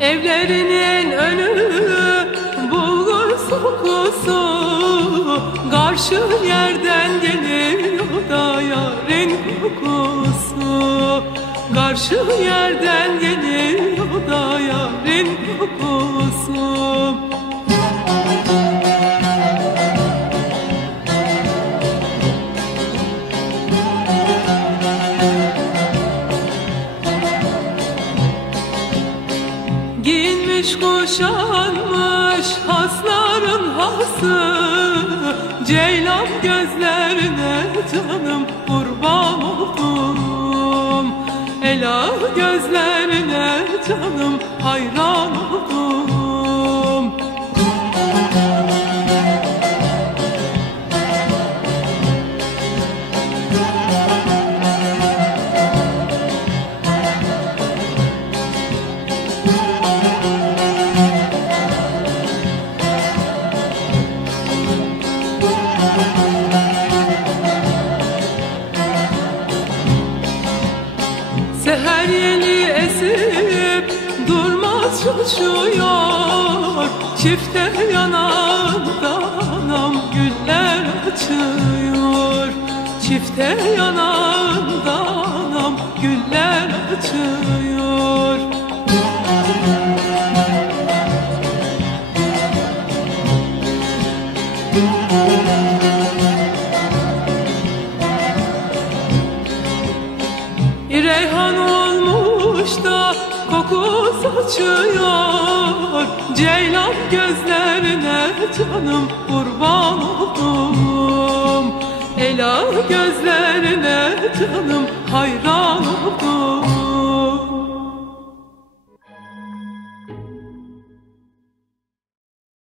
Evlerinin önü bulgur kokusu, karşı yerden geliyor da yarın kokusu. Karşı yerden geliyor da yarın kokusu. Giyinmiş kuşanmış hasların hası, ceylan gözlerine canım kurban oldum. Ela gözlerine canım hayran oldum. Seher yeli esip durmaz coşuyor, çifte yanağında anam güller açıyor. Çifte yanağında anam güller açıyor. Reyhan olmuş da koku saçıyor, ceylan gözlerine canım kurban oldum. Ela gözlerine canım hayran oldum.